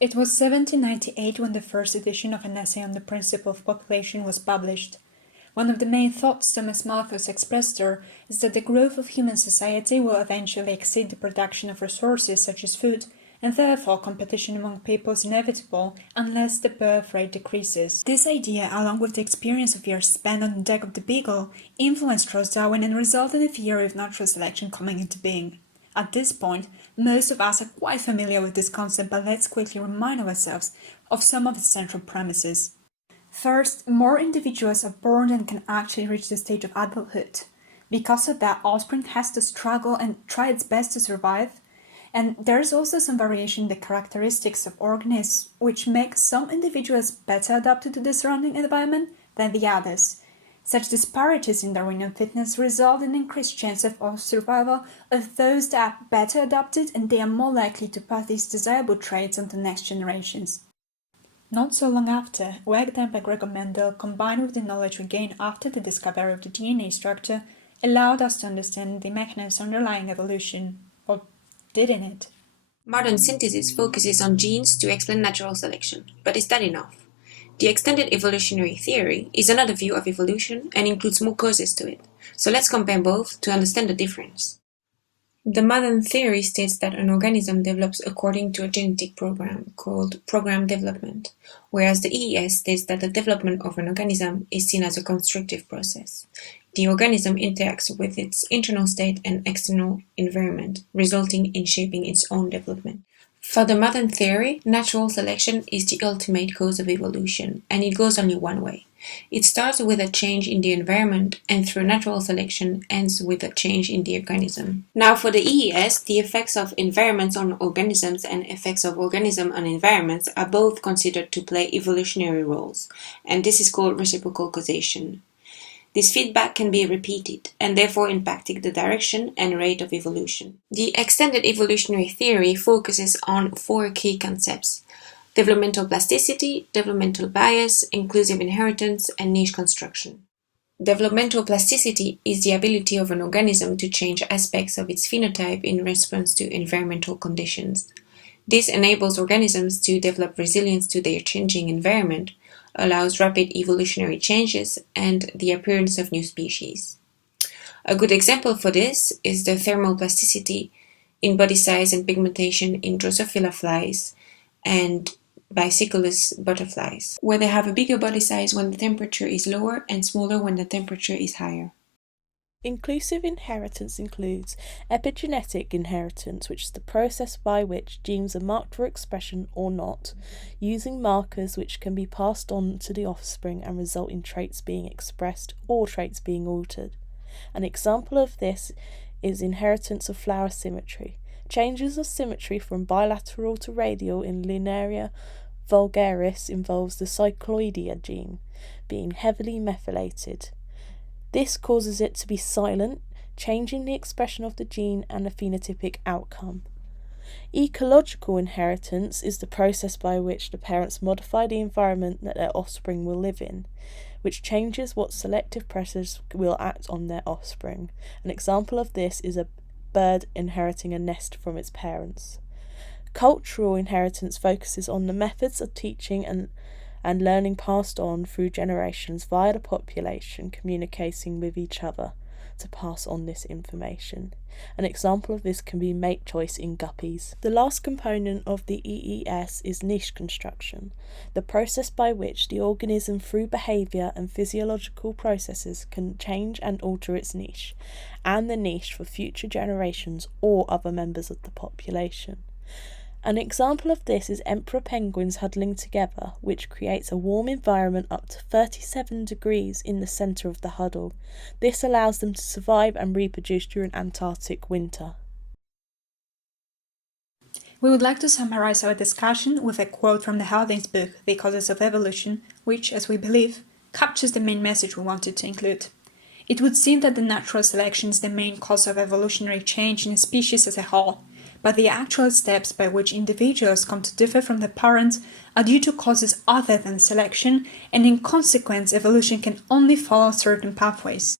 It was 1798 when the first edition of an essay on the principle of population was published. One of the main thoughts Thomas Malthus expressed there is that the growth of human society will eventually exceed the production of resources such as food, and therefore competition among people is inevitable unless the birth rate decreases. This idea, along with the experience of years spent on the deck of the Beagle, influenced Charles Darwin and resulted in the theory of natural selection coming into being. At this point, most of us are quite familiar with this concept, but let's quickly remind ourselves of some of its central premises. First, more individuals are born than can actually reach the stage of adulthood. Because of that, offspring has to struggle and try its best to survive. And there's also some variation in the characteristics of organisms, which makes some individuals better adapted to the surrounding environment than the others. Such disparities in Darwinian fitness result in increased chances of survival of those that are better adapted, and they are more likely to pass these desirable traits on to next generations. Not so long after, work done by Gregor Mendel, combined with the knowledge we gained after the discovery of the DNA structure, allowed us to understand the mechanism underlying evolution, or didn't it? Modern synthesis focuses on genes to explain natural selection, but is that enough? The extended evolutionary theory is another view of evolution and includes more causes to it, so let's compare both to understand the difference. The modern theory states that an organism develops according to a genetic program called program development, whereas the EES states that the development of an organism is seen as a constructive process. The organism interacts with its internal state and external environment, resulting in shaping its own development. For the modern theory, natural selection is the ultimate cause of evolution, and it goes only one way. It starts with a change in the environment, and through natural selection ends with a change in the organism. Now for the EES, the effects of environments on organisms and effects of organism on environments are both considered to play evolutionary roles, and this is called reciprocal causation. This feedback can be repeated, and therefore impacting the direction and rate of evolution. The extended evolutionary theory focuses on 4 key concepts: developmental plasticity, developmental bias, inclusive inheritance, and niche construction. Developmental plasticity is the ability of an organism to change aspects of its phenotype in response to environmental conditions. This enables organisms to develop resilience to their changing environment, allows rapid evolutionary changes, and the appearance of new species. A good example for this is the thermal plasticity in body size and pigmentation in Drosophila flies and Bicyclus butterflies, where they have a bigger body size when the temperature is lower and smaller when the temperature is higher. Inclusive inheritance includes epigenetic inheritance, which is the process by which genes are marked for expression or not, using markers which can be passed on to the offspring and result in traits being expressed or traits being altered. An example of this is inheritance of flower symmetry. Changes of symmetry from bilateral to radial in Linaria vulgaris involves the cycloidea gene being heavily methylated. This causes it to be silent, changing the expression of the gene and the phenotypic outcome. Ecological inheritance is the process by which the parents modify the environment that their offspring will live in, which changes what selective pressures will act on their offspring. An example of this is a bird inheriting a nest from its parents. Cultural inheritance focuses on the methods of teaching and learning passed on through generations via the population communicating with each other to pass on this information. An example of this can be mate choice in guppies. The last component of the EES is niche construction, the process by which the organism through behaviour and physiological processes can change and alter its niche, and the niche for future generations or other members of the population. An example of this is emperor penguins huddling together, which creates a warm environment up to 37 degrees in the centre of the huddle. This allows them to survive and reproduce during Antarctic winter. We would like to summarize our discussion with a quote from the Haldane book, The Causes of Evolution, which, as we believe, captures the main message we wanted to include. It would seem that the natural selection is the main cause of evolutionary change in a species as a whole, but the actual steps by which individuals come to differ from their parents are due to causes other than selection, and in consequence evolution can only follow certain pathways.